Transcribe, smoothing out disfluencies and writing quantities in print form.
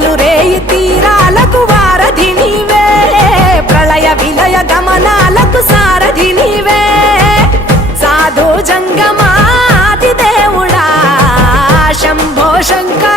పగలు రేయి తీరాలకు వారధి నీవే, ప్రళయ విలయ గమనాలకు సారథి నీవే, సాధు జంగమాది దేవుడా శంభో శంకర